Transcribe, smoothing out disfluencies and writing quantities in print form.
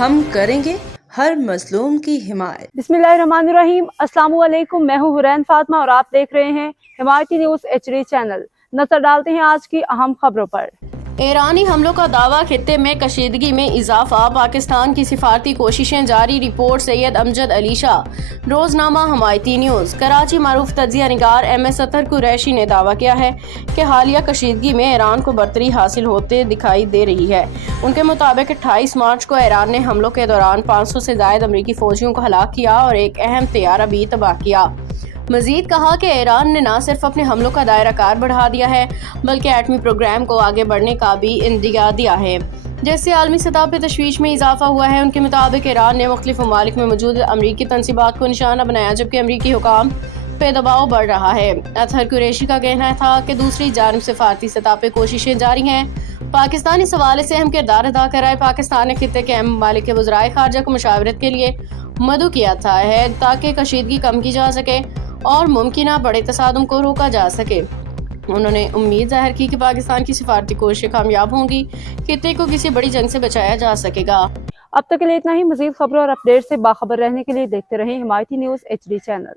ہم کریں گے ہر مظلوم کی حمایت۔ बिस्मिल्लाहिर्रहमानिर्रहीम। अस्सलाम वालेकुम। मैं हूँ हुरैन फातिमा और आप देख रहे हैं हिमायती न्यूज़ HD चैनल। नजर डालते हैं आज की अहम खबरों पर। ईरानी हमलों का दावा, खित्ते में कशीदगी में इजाफा, पाकिस्तान की सिफारती कोशिशें जारी। Report Syed Amjad Ali Shah, Roznama Himayati News. कराची मारूफ तजिया निगार MS अतहर कुरैशी ने दावा किया है कि हालिया कशीदगी में ईरान को बरतरी हासिल होते दिखाई दे रही है। उनके मुताबिक 28 मार्च को ईरान ने हमलों के दौरान 500 से ज्यादा अमरीकी फौजियों को हलाक किया और एक अहम तैयारा भी तबाह किया। मजीद कहा कि ईरान ने न सिर्फ अपने हमलों का दायरा कार बढ़ा दिया है बल्कि एटमी प्रोग्राम को आगे बढ़ने का भी इंदिया दिया है, जिससे आलमी सतह पर तशवीश में इजाफा हुआ है। उनके मुताबिक ईरान ने मुख्तलिफ ममालिक में मौजूद अमरीकी तनसीबात को निशाना बनाया, जबकि अमरीकी हुकाम पे दबाव बढ़ रहा है। अतहर कुरैशी का कहना था कि दूसरी जानिब सिफारती सतह पर कोशिशें जारी हैं। पाकिस्तान इस हवाले से अहम किरदार अदा कर रहा है। पाकिस्तान ने खित्ते के अहम ममालिक के वज़राए खारजा को मशावरत के लिए मदऊ किया था है ताकि कशीदगी कम की जा सके और मुमकिन बड़े तसादुम को रोका जा सके। उन्होंने उम्मीद जाहिर की कि पाकिस्तान की सिफारती कोशिशें कामयाब होंगी, खित्ते को किसी बड़ी जंग से बचाया जा सकेगा। अब तक के लिए इतना ही। मजीद खबरों और अपडेट से बाखबर रहने के लिए देखते रहें हिमायती न्यूज़ HD चैनल।